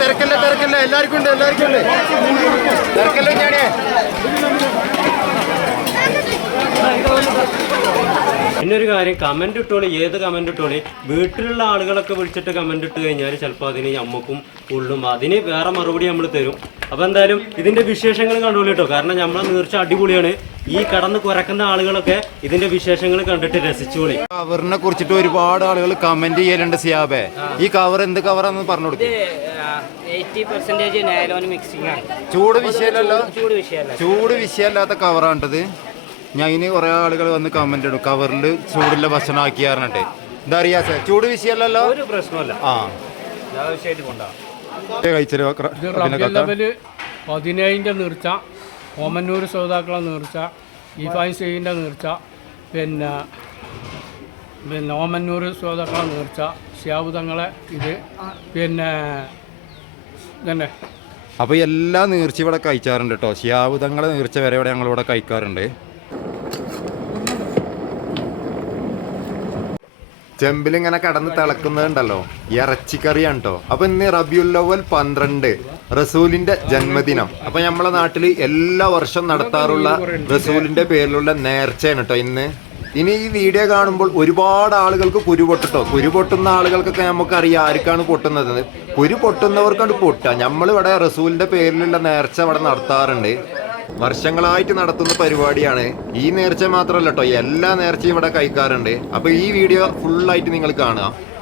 തിരക്കല്ല തിരക്കല്ല? എല്ലാവർക്കും ഉണ്ട് എല്ലാവർക്കും ഉണ്ട്. തിരക്കല്ല ഞാനേ പിന്നെ ഒരു കാര്യം കമന്റ് ഇട്ടോളി ഏത് കമന്റ് ഇട്ടോളി? വീട്ടിലുള്ള ആളുകളൊക്കെ വിളിച്ചിട്ട് കമന്റ് ഇട്ട് കഴിഞ്ഞാൽ ചിലപ്പോൾ അതിന് നമ്മക്കും ഉള്ളും അതിന് വേറെ മറുപടി നമ്മൾ തരും. അപ്പോൾ എന്തായാലും ഇതിന്റെ വിശേഷങ്ങൾ കണ്ടോളൂ കേട്ടോ. കാരണം നമ്മൾ നീർച്ച അടിപൊളിയാണ്. ഈ കടന്ന് കുരക്കുന്ന ആളുകളൊക്കെ ഇതിന്റെ വിശേഷങ്ങൾ കണ്ടിട്ട് രസിച്ചോളി. കവറിനെ കുറിച്ചിട്ട് ഒരുപാട് ആളുകൾ കമന്റ് ചെയ്യലുണ്ട് സിയാബെ. ഈ കവർ എന്ത് കവറാന്ന് പറഞ്ഞു കൊടുക്കും. ചൂട് വിഷയമല്ലല്ലോ. ചൂട് വിഷയല്ലാത്ത ചൂട് വിഷയമല്ലാത്ത കവറാണ്ടത് ഞാൻ ഇനി കുറെ ആളുകൾ വന്ന് കമന്റ് ഇടും. കവറിൽ ചൂടുള്ള ഭക്ഷണം ആക്കി പറഞ്ഞിട്ട്. എന്താ അറിയാ സാർ? ചൂട് വിഷയമല്ലല്ലോ? ഒരു പ്രശ്നമല്ല ആ. പതിനേഴിന്റെ നീർച്ച ഓമന്നൂർ ശ്രോതാക്കളെ നീർച്ച ഇഫാൻ സെയ്യിന്റെ നീർച്ച പിന്നെ പിന്നെ ഓമന്നൂർ ശ്രോതാക്കളെ നീർച്ച ശ്യാബുതങ്ങളെ ഇത് പിന്നെ തന്നെ അപ്പോൾ എല്ലാ നീർച്ച ഇവിടെ കഴിച്ചാറുണ്ട് കേട്ടോ ശ്യാവുതങ്ങളെ നീർച്ച വരെ ഇവിടെ ഞങ്ങൾ ഇവിടെ കഴിക്കാറുണ്ട്. ചെമ്പിൽ ഇങ്ങനെ കടന്ന് തിളക്കുന്നുണ്ടല്ലോ ഇറച്ചിക്കറിയാണ് കേട്ടോ അപ്പൊ ഇന്ന് റബിയുല്ലവൽ പന്ത്രണ്ട് റസൂലിന്റെ ജന്മദിനം. അപ്പൊ നമ്മളെ നാട്ടിൽ എല്ലാ വർഷം നടത്താറുള്ള റസൂലിന്റെ പേരിലുള്ള നേർച്ചയാണ് കേട്ടോ ഇന്ന്. ഇനി ഈ വീഡിയോ കാണുമ്പോൾ ഒരുപാട് ആളുകൾക്ക് കുരു പൊട്ടിട്ടോ കുരു പൊട്ടുന്ന ആളുകൾക്കൊക്കെ നമുക്കറിയാം ആർക്കാണ് പൊട്ടുന്നത്. കുരു പൊട്ടുന്നവർക്കാണ് പൊട്ടുക നമ്മളിവിടെ റസൂലിന്റെ പേരിലുള്ള നേർച്ച ഇവിടെ നടത്താറുണ്ട്. വർഷങ്ങളായിട്ട് നടത്തുന്ന പരിപാടിയാണ്. ഈ നേർച്ച മാത്രമല്ല കേട്ടോ എല്ലാ നേർച്ചയും ഇവിടെ കഴിക്കാറുണ്ട് അപ്പൊ ഈ വീഡിയോ ഫുള്ളായിട്ട് നിങ്ങൾ കാണുക.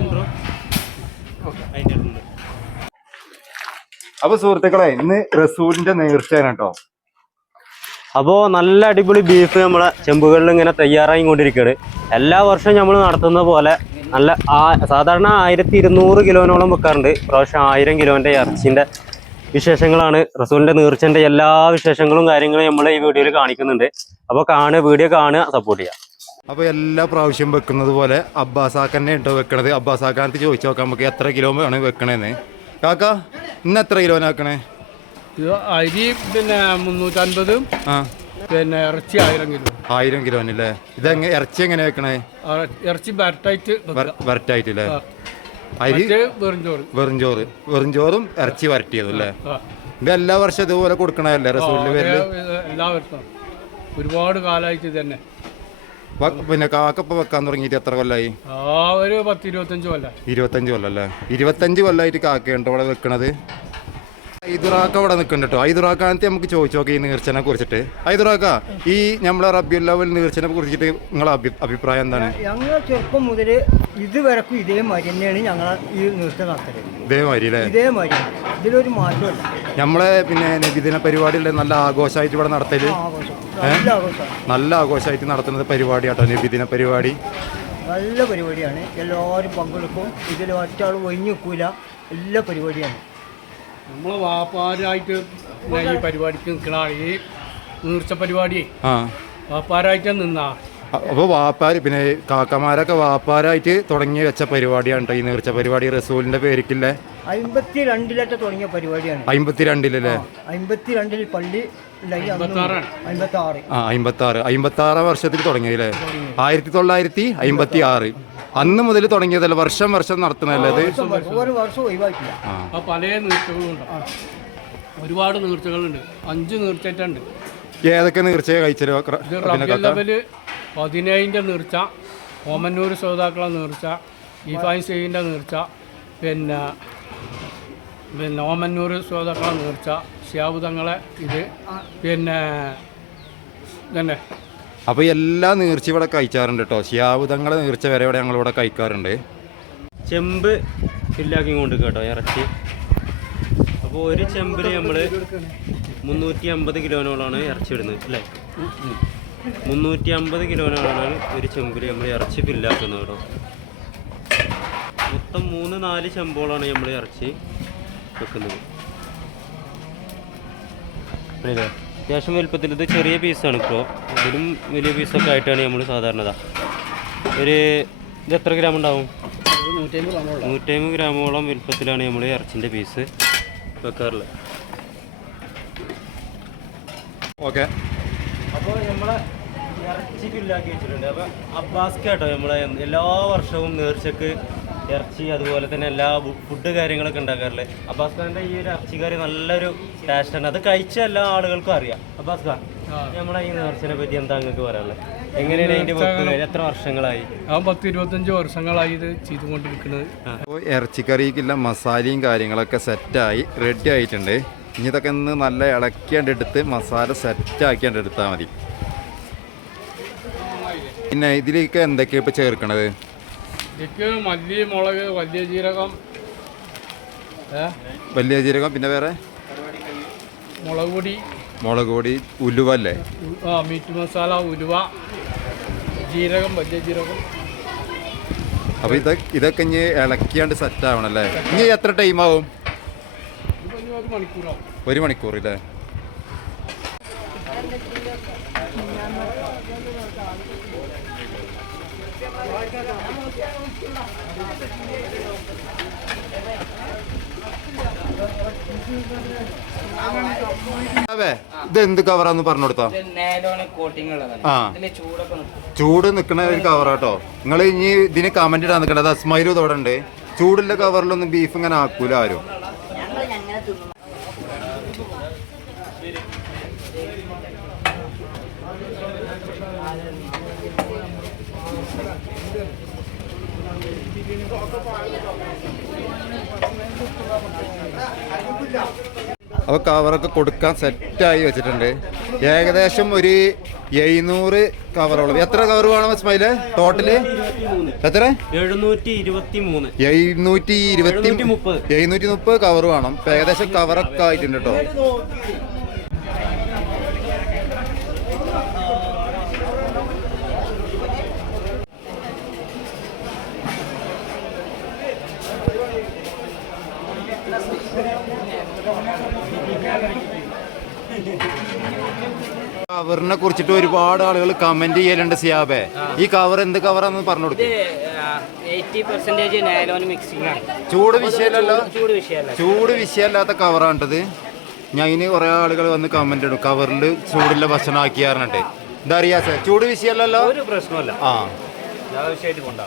ഉണ്ട് അപ്പൊ സുഹൃത്തുക്കളെ ഇന്ന് റസൂലിന്റെ നേർച്ചയാണ് കേട്ടോ. അപ്പോൾ നല്ല അടിപൊളി ബീഫ് നമ്മളെ ചെമ്പുകളിൽ ഇങ്ങനെ തയ്യാറായി കൊണ്ടിരിക്കുകയാണ് എല്ലാ വർഷവും നമ്മൾ നടത്തുന്ന പോലെ നല്ല ആ സാധാരണ ആയിരത്തി ഇരുന്നൂറ് കിലോനോളം വെക്കാറുണ്ട്. പ്രാവശ്യം ആയിരം കിലോന്റെ ഇറച്ചിന്റെ വിശേഷങ്ങളാണ് റസൂലിന്റെ നീർച്ചന്റെ എല്ലാ വിശേഷങ്ങളും കാര്യങ്ങളും നമ്മൾ ഈ വീഡിയോയിൽ കാണിക്കുന്നുണ്ട്. അപ്പോൾ കാണുക വീഡിയോ കാണുക സപ്പോർട്ട് ചെയ്യുക. അപ്പൊ എല്ലാ പ്രാവശ്യം വെക്കുന്നത് പോലെ അബ്ബാസാക്കന്നെ ഉണ്ടോ വെക്കണത്? അബ്ബാസാക്കാനത്ത് ചോദിച്ചു നോക്കാം നമുക്ക് എത്ര കിലോ ആണ് വെക്കണേന്ന്. കാക്ക ഇന്ന് എത്ര കിലോനാക്കണേ അരി പിന്നെ മുന്നൂറ്റൻപതും. ആ. പിന്നെ ഇറച്ചി ആയിരം കിലോ. ആയിരം കിലോ കിലോനല്ലേ? ഇത് ഇറച്ചി എങ്ങനെ വെക്കണേ? ഇറച്ചി വരട്ടായിട്ട് അല്ലേ അരി വെറുംചോറ് വെറുംചോറ് വെറുംചോറും ചോറ്. വെറും ഇറച്ചി വരട്ടിയതും അല്ലേ ഇത് എല്ലാ വർഷം ഇതുപോലെ കൊടുക്കണല്ലേ റസൂലിന്റെ എല്ലാ വർഷവും ഒരുപാട് കാലമായിട്ട് തന്നെ പിന്നെ കാക്കപ്പ വെക്കാൻ തുടങ്ങിയിട്ട് എത്ര കൊല്ലായി? ആ ഒരു പത്ത് ഇരുപത്തഞ്ച് കൊല്ലം. ഇരുപത്തഞ്ച് കൊല്ലം അല്ലേ? ഇരുപത്തഞ്ച് കൊല്ലമായിട്ട് കാക്കയുണ്ട് ഇവിടെ വെക്കണത്? ഐദുറാക്ക അവിടെ നിൽക്കുന്നുണ്ട് കേട്ടോ ഐദുറാക്കാനത്തെ നമുക്ക് ചോദിച്ചു നോക്കാം ഈ നീർച്ചനെ കുറിച്ചിട്ട്. ഐദുറാക്ക ഈ നമ്മളെ റബ്യുൽ ലെവൽ നീർച്ചനെ കുറിച്ചിട്ട് നിങ്ങളെ അഭി അഭിപ്രായം എന്താണ്? ഞങ്ങൾ ചെറുപ്പം മുതൽ ഇതുവരെക്കും ഇതേമാതിരി തന്നെയാണ് ഞങ്ങൾ ഈ നൃത്തം നടത്തൽ. ഇതേമാതിരി അല്ലേ ഇതേ മാതിരി. ഇതിലൊരു മാറ്റമില്ല നമ്മളെ പിന്നെ നബിദിന പരിപാടിയിൽ നല്ല ആഘോഷമായിട്ട് ഇവിടെ നടത്തൽ? ആഘോഷം. നല്ല ആഘോഷമാണ് നല്ല ആഘോഷമായിട്ട് നടത്തുന്നത് പരിപാടി കേട്ടോ നബിദിന പരിപാടി. നല്ല പരിപാടിയാണ്. എല്ലാവരും പങ്കെടുക്കും. ഇതിൽ ഒറ്റാൾ ഒഴിഞ്ഞു നിൽക്കൂല. എല്ലാ പരിപാടിയാണ്. നമ്മളെ വാപ്പാരായിട്ട് ഈ പരിപാടിക്ക് നിൽക്കണ ഈ നീർച്ച പരിപാടി. ആ. വാപ്പാരായിട്ട് നിന്നാ. അപ്പോൾ വാപ്പാര് പിന്നെ കാക്കമാരൊക്കെ വാപ്പാരായിട്ട് തുടങ്ങി വെച്ച പരിപാടിയാണ് ഈ നീർച്ച പരിപാടി. റസൂലിന്റെ പേരിക്കില്ലേ? അമ്പത്തി രണ്ടിലൊക്കെ തുടങ്ങിയ പരിപാടിയാണ്. അമ്പത്തിരണ്ടിലല്ലേ? അമ്പത്തി രണ്ടിൽ പള്ളി ഉണ്ടായി അമ്പത്തി ആറ് ആ അമ്പത്തി ആറ് അമ്പത്തി ആറാം വർഷത്തിൽ തുടങ്ങിയല്ലേ? ആയിരത്തി തൊള്ളായിരത്തി അമ്പത്തി ആറ് അന്ന് മുതൽ തുടങ്ങിയതല്ല? വർഷം വർഷം നടത്തുന്നതല്ലേ ഇത്? ഒരു വർഷം ഒഴിവാക്കില്ല പല നീർച്ചകളുണ്ട്. ഒരുപാട് നീർച്ചകളുണ്ട്. അഞ്ച് നീർച്ചയായിട്ടുണ്ട് ഏതൊക്കെ നീർച്ചയെ കഴിച്ചല്ലോ ഇത് റബ്ബിൽ ലെവൽ പതിനേഴിന്റെ നീർച്ച ഓമന്നൂർ ശ്രോതാക്കളെ നീർച്ച ഇഫാൻ സെയിന്റെ നീർച്ച പിന്നെ പിന്നെ ഓമന്നൂർ ശ്രോതാക്കളെ നീർച്ച ശ്യാബുതങ്ങളെ ഇത് പിന്നെ തന്നെ അപ്പൊ എല്ലാ നീർച്ച ഇവിടെ കഴിച്ചാറുണ്ട് കേട്ടോ ശിയാവുതങ്ങളെ നീർച്ച വരെ ഇവിടെ ഞങ്ങളിവിടെ കഴിക്കാറുണ്ട്. ചെമ്പ് ഫില്ലാക്കി കൊണ്ട് കേട്ടോ ഇറച്ചി. അപ്പോൾ ഒരു ചെമ്പിൽ നമ്മൾ മുന്നൂറ്റി അമ്പത് കിലോനോളാണ് ഇറച്ചി ഇടുന്നത് അല്ലേ? മുന്നൂറ്റി അമ്പത് കിലോനോളാണ് ഒരു ചെമ്പിൽ നമ്മൾ ഇറച്ചി ഫില്ലാക്കുന്നത് കേട്ടോ മൊത്തം മൂന്ന് നാല് ചെമ്പോളാണ് നമ്മൾ ഇറച്ചി വെക്കുന്നത്? അത്യാവശ്യം വലുപ്പത്തിൽ ഇത് ചെറിയ പീസാണ് ഇപ്പോൾ ഇതിലും വലിയ പീസൊക്കെ ആയിട്ടാണ് നമ്മൾ സാധാരണത. ഒരു ഇത് എത്ര ഗ്രാം ഉണ്ടാവും? നൂറ്റമ്പത് ഗ്രാമോളം വലുപ്പത്തിലാണ് നമ്മൾ ഇറച്ചിന്റെ പീസ് വെക്കാറുള്ളത്. ഓക്കെ. അപ്പോൾ നമ്മളെ ഇറച്ചി ഇല്ലാക്കി വെച്ചിട്ടുണ്ട്. അപ്പോൾ അബ്ബാസ്ക്കാട്ടോ കേട്ടോ നമ്മളെ എല്ലാ വർഷവും നേർച്ചക്ക് ഇറച്ചി അതുപോലെ തന്നെ എല്ലാ ഫുഡ് കാര്യങ്ങളൊക്കെ ഉണ്ടാക്കാറില്ലേ? അബ്ബാസ് ഖാന്റെ ഈ ഒരു ഇറച്ചി കറി നല്ലൊരു ടാസ്റ്റാണ് അത് കഴിച്ച എല്ലാ ആളുകൾക്കും അറിയാം. അബ്ബാസ് ഖാൻ നമ്മളെ ഈ നേർച്ചനെ പറ്റി എന്താ അങ്ങക്ക് പറയാനുള്ളത് എങ്ങനെയാണ്? എത്ര വർഷങ്ങളായി? ഞാൻ പത്ത് ഇരുപത്തഞ്ച് വർഷങ്ങളായി ഇത് ചെയ്തുകൊണ്ടിരിക്കുന്നത്. അപ്പോൾ ഇറച്ചിക്കറിക്കുള്ള മസാലയും കാര്യങ്ങളൊക്കെ സെറ്റായി റെഡി ആയിട്ടുണ്ട്. ഇനി ഇതൊക്കെ ഒന്ന് നല്ല ഇളക്കിയാണ്ട് എടുത്ത് മസാല സെറ്റാക്കിയാണ്ട് എടുത്താൽ മതി. പിന്നെ ഇതിലേക്ക് എന്തൊക്കെയാണ് ഇപ്പോൾ ചേർക്കണത്? ഇതിക്ക് മല്ലി മുളക് വലിയ ജീരകം വലിയ ജീരകം പിന്നെ വേറെ? മുളക് പൊടി. മുളക് പൊടി ഉലുവ അല്ലേ? ആ മീറ്റ് മസാല ഉലുവ ജീരകം വലിയ ജീരകം. അപ്പോൾ ഇത് ഇതൊക്കെ ഇനി ഇളക്കിയാണ്ട് സെറ്റ് ആവണം അല്ലേ? ഇനി എത്ര ടൈം ആവും? ഒരു മണിക്കൂർ അല്ലേ അതെ. ഇത് എന്ത് കവറാന്ന് പറഞ്ഞു കൊടുത്താ ചൂട് നിക്കണ ഒരു കവറാട്ടോ നിങ്ങൾ ഇനി ഇതിന് കമന്റ് ഇടാൻ നിക്കണത് അസ്മൈലും ഇതോടെ ഉണ്ട്. ചൂടുള്ള കവറിലൊന്നും ബീഫ് ഇങ്ങനെ ആക്കൂല ആരും. അപ്പോൾ കവറൊക്കെ കൊടുക്കാൻ സെറ്റായി വെച്ചിട്ടുണ്ട്. ഏകദേശം ഒരു എഴുന്നൂറ് കവറോളം എത്ര കവർ വേണം സ്മൈൽ ടോട്ടൽ എത്ര? എഴുന്നൂറ്റി ഇരുപത്തി മൂന്ന് എഴുന്നൂറ്റി ഇരുപത്തി എഴുന്നൂറ്റി മുപ്പത്. എഴുന്നൂറ്റി മുപ്പത് കവർ വേണം ഏകദേശം കവറൊക്കെ ആയിട്ടുണ്ട് കേട്ടോ കവറിനെ കുറിച്ചിട്ട് ഒരുപാട് ആളുകൾ കമന്റ് ചെയ്യലുണ്ട് സിയാബെ. ഈ കവർ എന്ത് കവറാന്ന് പറഞ്ഞു കൊടുക്കും. ചൂട് വിഷയമല്ലല്ലോ. ചൂട് വിഷയല്ലാത്ത വിഷയമല്ലാത്ത കവറാണ്ടത് ഞാൻ ഇനി കുറെ ആളുകൾ വന്ന് കമന്റ് ഇടും. കവറിൽ ചൂടുള്ള ഭക്ഷണം ആക്കി പറഞ്ഞിട്ട്. എന്താ അറിയാ സാർ? ചൂട് വിഷയമല്ലല്ലോ. ഒരു പ്രശ്നമല്ല ആ. കൊണ്ടാ.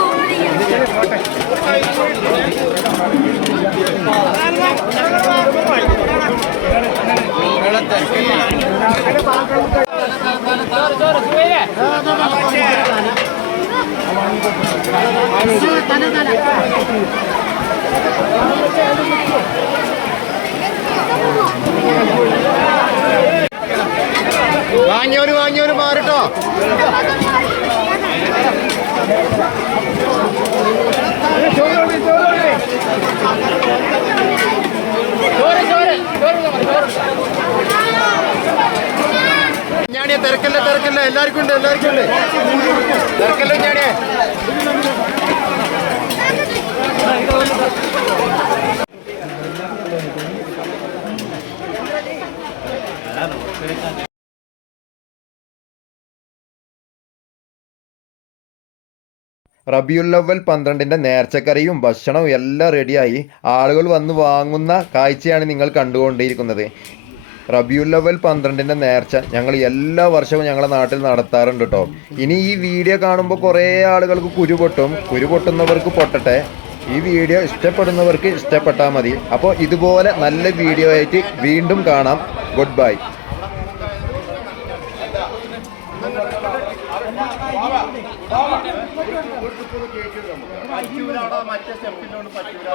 വാങ്ങിയവര് വാങ്ങിയവര് മാറിട്ടോ. തിരക്കല്ല തിരക്കല്ല? എല്ലാവർക്കും ഉണ്ട് എല്ലാവർക്കും ഉണ്ട്. തിരക്കല്ല റബിയുൽ റബിയുല്ലവൽ പന്ത്രണ്ടിന്റെ നേർച്ചക്കറിയും ഭക്ഷണവും എല്ലാം റെഡിയായി ആളുകൾ വന്ന് വാങ്ങുന്ന കാഴ്ചയാണ് നിങ്ങൾ കണ്ടുകൊണ്ടിരിക്കുന്നത്. റബിയുൽ ലെവൽ പന്ത്രണ്ടിന്റെ നേർച്ച ഞങ്ങൾ എല്ലാ വർഷവും ഞങ്ങളുടെ നാട്ടിൽ നടത്താറുണ്ട് കേട്ടോ ഇനി ഈ വീഡിയോ കാണുമ്പോൾ കുറേ ആളുകൾക്ക് കുരു പൊട്ടും. കുരു പൊട്ടുന്നവർക്ക് പൊട്ടട്ടെ. ഈ വീഡിയോ ഇഷ്ടപ്പെടുന്നവർക്ക് ഇഷ്ടപ്പെട്ടാൽ മതി. അപ്പോൾ ഇതുപോലെ നല്ല വീഡിയോ ആയിട്ട് വീണ്ടും കാണാം. Good bye. മറ്റേ സ്റ്റെപ്പിനോട് പറ്റൂല